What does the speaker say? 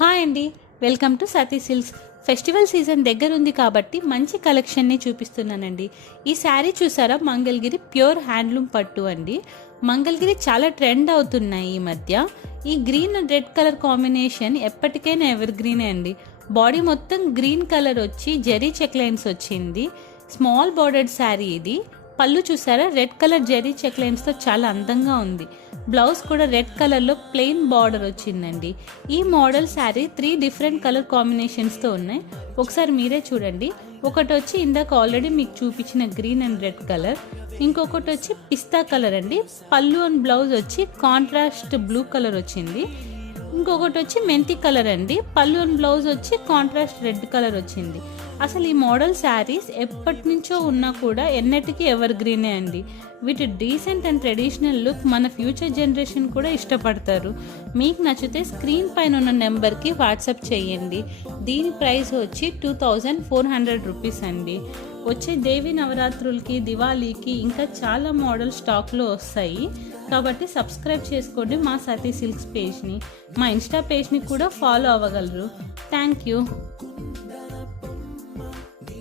Hi అండి, welcome to Sati silks. Festival season దగ్గర ఉంది కాబట్టి మంచి కలెక్షన్ని చూపిస్తున్నానండి. ఈ శారీ చూసారా, మంగళగిరి ప్యూర్ హ్యాండ్లూమ్ పట్టు అండి. మంగళగిరి చాలా ట్రెండ్ అవుతున్నాయి ఈ మధ్య. ఈ green and red colour combination ఎప్పటికైనా ఎవర్ గ్రీనే అండి. బాడీ మొత్తం గ్రీన్ కలర్ వచ్చి జెరీ చెక్ లైన్స్ వచ్చింది. స్మాల్ బార్డర్డ్ శారీ ఇది. పళ్ళు చూసారా, రెడ్ కలర్ జెరీ చెక్ లైన్స్తో చాలా అందంగా ఉంది. బ్లౌజ్ కూడా రెడ్ కలర్లో ప్లెయిన్ బార్డర్ వచ్చిందండి. ఈ మోడల్ శారీ 3 డిఫరెంట్ కలర్ కాంబినేషన్స్తో ఉన్నాయి. ఒకసారి మీరే చూడండి. ఒకటి వచ్చి ఇందాక ఆల్రెడీ మీకు చూపించిన గ్రీన్ అండ్ రెడ్ కలర్, ఇంకొకటి వచ్చి పిస్తా కలర్ అండి. పళ్ళు అండ్ బ్లౌజ్ వచ్చి కాంట్రాస్ట్ బ్లూ కలర్ వచ్చింది. ఇంకొకటి వచ్చి మెంతి కలర్ అండి. పళ్ళు అండ్ బ్లౌజ్ వచ్చి కాంట్రాస్ట్ రెడ్ కలర్ వచ్చింది. అసలు ఈ మోడల్ శారీస్ ఎప్పటి నుంచో ఉన్నా కూడా ఎన్నటికీ ఎవర్ గ్రీనే అండి. వీటి డీసెంట్ అండ్ ట్రెడిషనల్ లుక్ మన ఫ్యూచర్ జనరేషన్ కూడా ఇష్టపడతారు. మీకు నచ్చితే స్క్రీన్ పైన ఉన్న నెంబర్కి వాట్సాప్ చేయండి. దీని ప్రైస్ వచ్చి 2400 రూపీస్ అండి. వచ్చే దేవి నవరాత్రులకి, దివాళీకి ఇంకా చాలా మోడల్ స్టాక్లో వస్తాయి. కాబట్టి సబ్స్క్రైబ్ చేసుకోండి మా సతీ సిల్క్స్ పేజ్ని. మా ఇన్స్టా పేజ్ని కూడా ఫాలో అవ్వగలరు. Thank you.